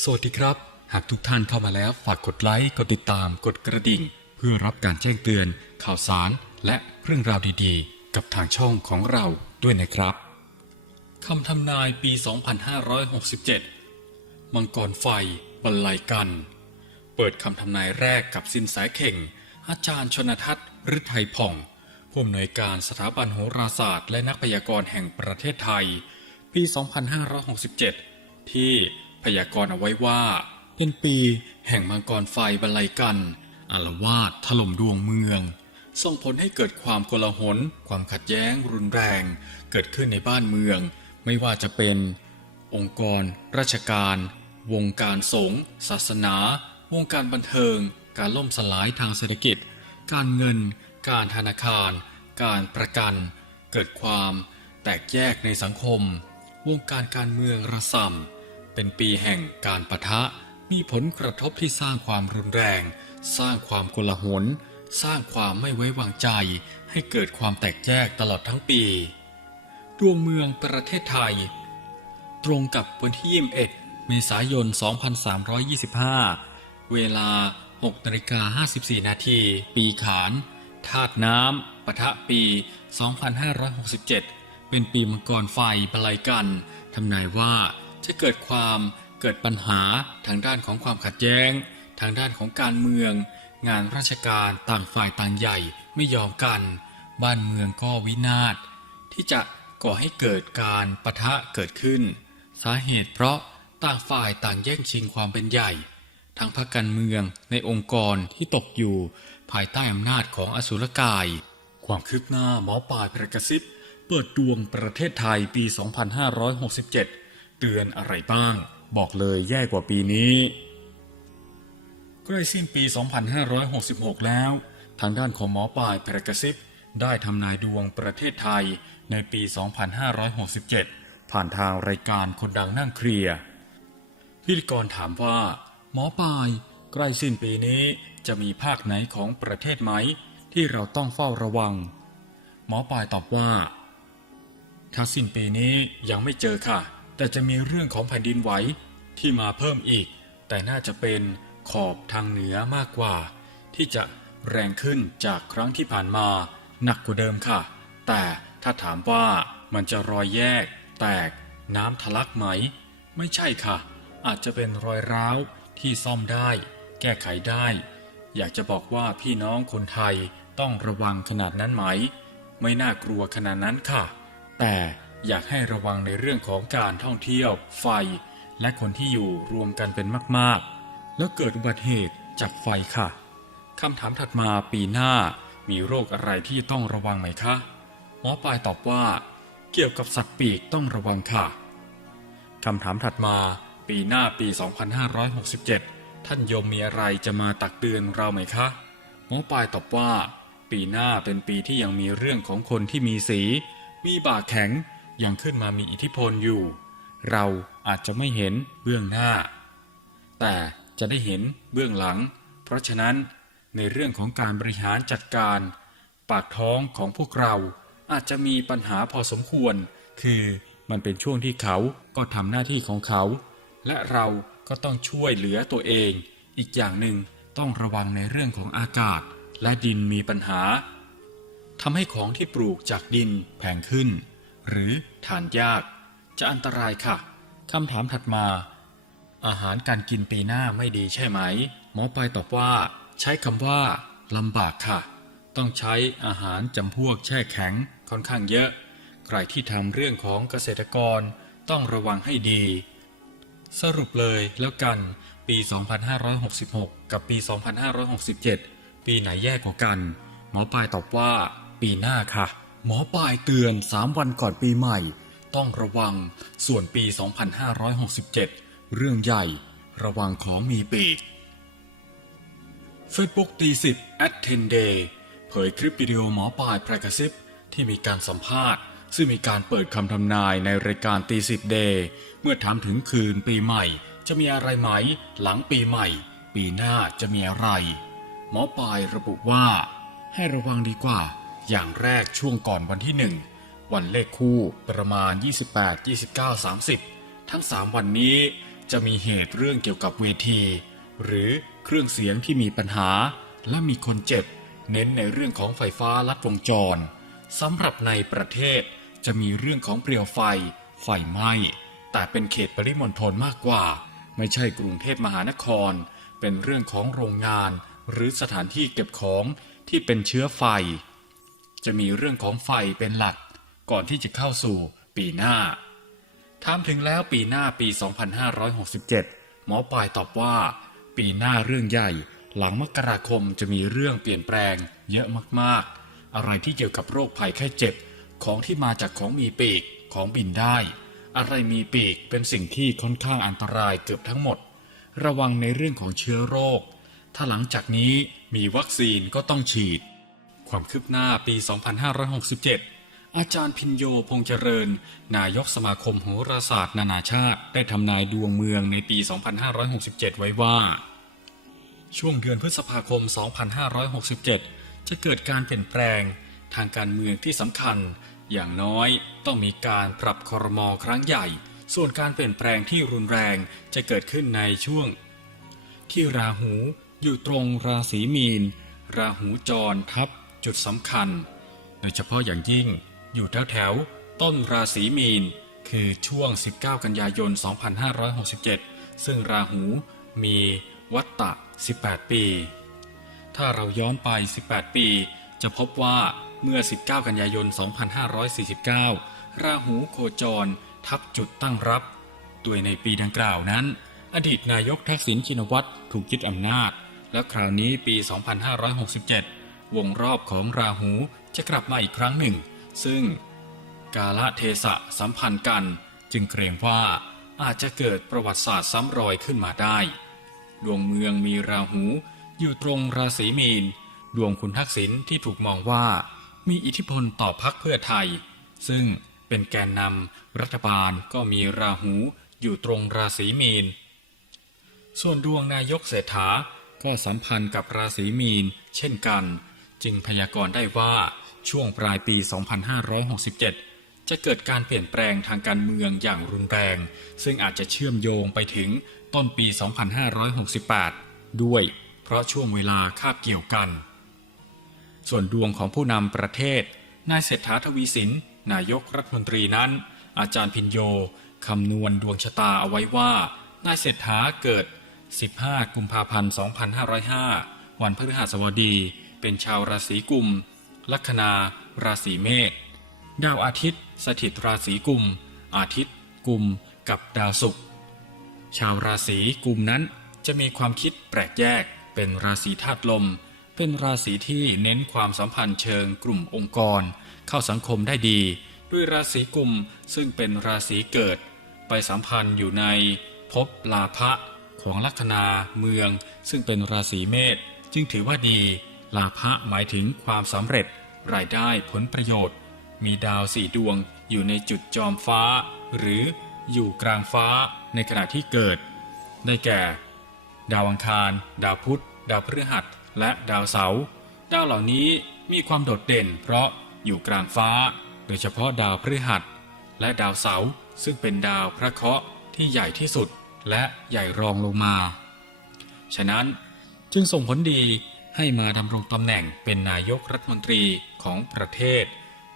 สวัสดีครับ หากทุกท่านเข้ามาแล้วฝากกดไลค์ กดติดตาม กดกระดิ่ง เพื่อรับการแจ้งเตือน ข่าวสาร และเรื่องราวดีๆ กับทางช่องของเราด้วยนะครับคำทำนายปี 2567 มังกรไฟบรรลัยกัน เปิดคำทำนายแรกกับสินแสเข่ง อาจารย์ชนทัศน์ฤทัยผ่อง ผู้อำนวยการสถาบันโหราศาสตร์ และนักพยากรณ์แห่งประเทศไทย ปี 2567 ที่ พยากรณ์เอาไว้ว่า เป็นปีแห่งมังกรไฟบรรลัยกันอารวาสถล่มดวงเมือง ส่งผลให้เกิดความโกลาหล ความขัดแย้งรุนแรง เกิดขึ้นในบ้านเมือง ไม่ว่าจะเป็น องค์กร ราชการ วงการสงฆ์ศาสนา วงการบันเทิง การล่มสลายทางเศรษฐกิจ การเงิน การธนาคาร การประกัน เกิดความแตกแยกในสังคม วงการการเมืองระส่ำ เป็นปีแห่งการปะทะ มีผลกระทบที่สร้างความรุนแรง สร้างความโกลาหล สร้างความไม่ไว้วางใจ ให้เกิดความแตกแยกตลอดทั้งปี ดวงเมืองประเทศไทย ตรงกับวันที่ 21 เมษายน 2325 เวลา6นาฬิกา54 นาที ปีขานธาตุน้ำปะทะปี 2567 เป็นปีมังกรไฟบลายกัน ทำนายว่า จะเกิดความเกิดปัญหาทางด้านของความขัดแย้ง ทางด้านของการเมือง งานราชการต่างฝ่ายต่างใหญ่ไม่ยอมกัน บ้านเมืองก็วินาศ ที่จะก่อให้เกิดการปะทะเกิดขึ้น สาเหตุเพราะต่างฝ่ายต่างแย่งชิงความเป็นใหญ่ ทั้งพรรคการเมืองในองค์กรที่ตกอยู่ ภายใต้อำนาจของอสุรกาย ความคืบหน้าหมอปลายประกระซิบเปิดดวงประเทศไทยปี 2567 เตือนอะไรบ้าง บอกเลยแย่กว่าปีนี้ ใกล้สิ้นปี 2566 แล้ว ทางด้านของหมอปลายแพรกระซิบได้ทำนายดวงประเทศไทยในปี 2567 ผ่านทางรายการคนดังนั่งเคลียร์พิธีกรถามว่า หมอปลายใกล้สิ้นปีนี้จะมีภาคไหนของประเทศไหม ที่เราต้องเฝ้าระวัง หมอปลายตอบว่า ถ้าสิ้นปีนี้ยังไม่เจอค่ะ แต่จะมีเรื่องของแผ่นดินไหวที่มาเพิ่มอีก แต่น่าจะเป็นขอบทางเหนือมากกว่า ที่จะแรงขึ้นจากครั้งที่ผ่านมาหนักกว่าเดิมค่ะ แต่ถ้าถามว่ามันจะรอยแยก แตก น้ำทะลักไหม ไม่ใช่ค่ะ อาจจะเป็นรอยร้าวที่ซ่อมได้ แก้ไขได้ อยากจะบอกว่าพี่น้องคนไทยต้องระวังขนาดนั้นไหม ไม่น่ากลัวขนาดนั้นค่ะ แต่ อยากให้ระวังในเรื่องของการท่องเที่ยว ไฟ และคนที่อยู่รวมกันเป็นมากๆ แล้วเกิดอุบัติเหตุจากไฟค่ะคำถามถัดมาปีหน้ามีโรคอะไรที่ต้องระวังไหมคะหมอปลายตอบว่า เกี่ยวกับสัตว์ปีกต้องระวังค่ะคำถามถัดมาปีหน้าปี 2567 ท่านโยมมีอะไรจะมาตักเตือนเราไหมคะหมอปลายตอบว่า ปีหน้าเป็นปีที่ยังมีเรื่องของคนที่มีสี มีบากแข็ง ยังขึ้นมามีอิทธิพลอยู่ เราอาจจะไม่เห็นเบื้องหน้า แต่จะได้เห็นเบื้องหลัง เพราะฉะนั้นในเรื่องของการบริหารจัดการ ปากท้องของพวกเราอาจจะมีปัญหาพอสมควร คือมันเป็นช่วงที่เขาก็ทำหน้าที่ของเขา และเราก็ต้องช่วยเหลือตัวเอง อีกอย่างหนึ่งต้องระวังในเรื่องของอากาศ และดินมีปัญหาทำให้ของที่ปลูกจากดินแพงขึ้น หรือทานยากจะอันตรายค่ะคำถามถัดมา อาหารการกินปีหน้าไม่ดีใช่ไหม หมอปลายตอบว่า ใช้คำว่าลำบากค่ะ ต้องใช้อาหารจำพวกแช่แข็งค่อนข้างเยอะ ใครที่ทำเรื่องของเกษตรกรต้องระวังให้ดี สรุปเลยแล้วกันปี 2566 กับปี 2567 ปีไหนแย่กว่ากัน หมอปลายตอบว่า ปีหน้าค่ะ หมอปลายเตือน 3 วันก่อนปีใหม่ ต้องระวังส่วนปี 2567 เรื่องใหญ่ ระวังของมีปีก Facebook ตีสิบ at 10 day เผยคลิปวิดีโอหมอปลายแพรกระซิบที่มีการสัมภาษณ์ ซึ่งมีการเปิดคำทำนายในรายการตีสิบเดย์เมื่อถามถึงคืนปีใหม่ จะมีอะไรไหม หลังปีใหม่ ปีหน้าจะมีอะไร หมอปลายระบุว่า ให้ระวังดีกว่า อย่างแรกช่วงก่อนวันที่หนึ่งวันเลขคู่ประมาณ 28 29 30 ทั้ง 3 วันนี้จะมีเหตุเรื่องเกี่ยวกับเวที หรือเครื่องเสียงที่มีปัญหา และมีคนเจ็บ เน้นในเรื่องของไฟฟ้าลัดวงจรสำหรับในประเทศจะมีเรื่องของเปลวไฟ ไฟไหม้ แต่เป็นเขตปริมณฑลมากกว่า ไม่ใช่กรุงเทพมหานคร เป็นเรื่องของโรงงาน หรือสถานที่เก็บของที่เป็นเชื้อไฟ จะมีเรื่องของไฟเป็นหลัก ก่อนที่จะเข้าสู่ปีหน้าถามถึงแล้วปีหน้าปี 2567 หมอปลายตอบว่า ปีหน้าเรื่องใหญ่ หลังมกราคมจะมีเรื่องเปลี่ยนแปลง เยอะมากๆ อะไรที่เกี่ยวกับโรคภัยไข้เจ็บ ของที่มาจากของมีปีกของบินได้ อะไรมีปีกเป็นสิ่งที่ค่อนข้างอันตรายเกือบทั้งหมด ระวังในเรื่องของเชื้อโรค ถ้าหลังจากนี้มีวัคซีนก็ต้องฉีด ความคืบหน้าปี 2567 อาจารย์พินโยพงษ์เจริญ นายกสมาคมโหราศาสตร์ นานาชาติ ได้ทำนายดวงเมืองในปี 2567 ไว้ว่า ช่วงเดือนพฤษภาคม 2567 จะเกิดการเปลี่ยนแปลงทางการเมืองที่สำคัญ อย่างน้อยต้องมีการปรับคอรมอครั้งใหญ่ ส่วนการเปลี่ยนแปลงที่รุนแรงจะเกิดขึ้นในช่วง ที่ราหูอยู่ตรงราศีมีน ราหูจรทับ จุดสำคัญ โดยเฉพาะอย่างยิ่งอยู่แถวแถวต้นราศีมีน คือช่วง 19 กันยายน 2567 ซึ่งราหูมีวัตตะ 18 ปี ถ้าเราย้อนไป 18 ปี จะพบว่าเมื่อ 19 กันยายน 2549 ราหูโคจรทับจุดตั้งรับโดยในปีดังกล่าวนั้น อดีตนายกทักษิณชินวัตรถูกยึดอำนาจและคราวนี้ปี 2567 วงรอบของราหูจะกลับมาอีกครั้งหนึ่ง ซึ่งกาลเทศะสัมพันธ์กัน จึงเกรงว่าอาจจะเกิดประวัติศาสตร์ซ้ำรอยขึ้นมาได้ ดวงเมืองมีราหูอยู่ตรงราศีมีน ดวงคุณทักษิณที่ถูกมองว่ามีอิทธิพลต่อพรรคเพื่อไทย ซึ่งเป็นแกนนำรัฐบาลก็มีราหูอยู่ตรงราศีมีน ส่วนดวงนายกเศรษฐาก็สัมพันธ์กับราศีมีน เช่นกัน จึงพยากรณ์ได้ว่าช่วงปลายปี 2567 จะเกิดการเปลี่ยนแปลงทางการเมืองอย่างรุนแรง ซึ่งอาจจะเชื่อมโยงไปถึงต้นปี 2568 ด้วย เพราะช่วงเวลาคาบเกี่ยวกัน ส่วนดวงของผู้นำประเทศ นายเศรษฐาทวีสิน นายกรัฐมนตรีนั้น อาจารย์พินโยคำนวณดวงชะตาเอาไว้ว่า นายเศรษฐาเกิด 15 กุมภาพันธ์ 2505 วันพฤหัสบดี เป็นชาวราศีกุม ลัคนา ราศีเมษ ดาวอาทิตย์ สถิตราศีกุม อาทิตย์ กุม กับดาวศุกร์ ชาวราศีกุมนั้นจะมีความคิดแปลกแยก เป็นราศีธาตุลม เป็นราศีที่เน้นความสัมพันธ์เชิงกลุ่มองค์กร เข้าสังคมได้ดี ด้วยราศีกุมซึ่งเป็นราศีเกิด ไปสัมพันธ์อยู่ในภพลาภะของลัคนาเมือง ซึ่งเป็นราศีเมษจึงถือว่าดี ลาภะหมายถึงความสำเร็จ รายได้ผลประโยชน์ มีดาวสี่ดวงอยู่ในจุดจอมฟ้า หรืออยู่กลางฟ้าในขณะที่เกิด ได้แก่ ดาวอังคาร ดาวพุธ ดาวพฤหัส และดาวเสาร์ดาวเหล่านี้มีความโดดเด่น เพราะอยู่กลางฟ้า โดยเฉพาะดาวพฤหัส และดาวเสาร์ซึ่งเป็นดาวพระเคราะห์ที่ใหญ่ที่สุดและใหญ่รองลงมา ฉะนั้นจึงส่งผลดี ให้มาดำรงตำแหน่งเป็นนายกรัฐมนตรีของประเทศ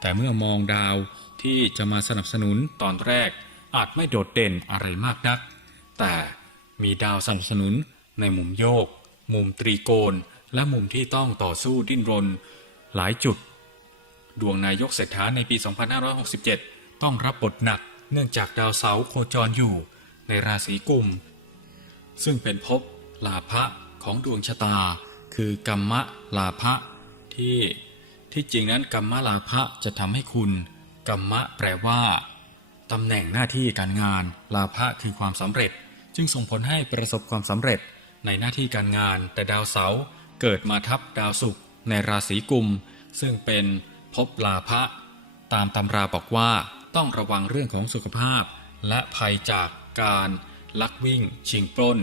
แต่เมื่อมองดาวที่จะมาสนับสนุนตอนแรก อาจไม่โดดเด่นอะไรมากนัก แต่มีดาวสนับสนุนในมุมโยก มุมตรีโกณและมุมที่ต้องต่อสู้ดิ้นรน หลายจุด ดวงนายกเศรษฐาในปี 2567 ต้องรับบทหนัก เนื่องจากดาวเสาโคจรอยู่ในราศีกุม ซึ่งเป็นภพลาภะของดวงชะตา คือกรรมลาภะที่ที่จริงนั้นกรรมลาภะจะทำให้คุณ กรรมะแปลว่าตำแหน่งหน้าที่การงาน ลาภะคือความสำเร็จ จึงส่งผลให้ประสบความสำเร็จในหน้าที่การงาน แต่ดาวเสาร์เกิดมาทับดาวศุกร์ในราศีกุม ซึ่งเป็นภพลาภะตามตำราบอกว่าต้องระวังเรื่องของสุขภาพ และภัยจากการลักวิ่ง ชิงปล้น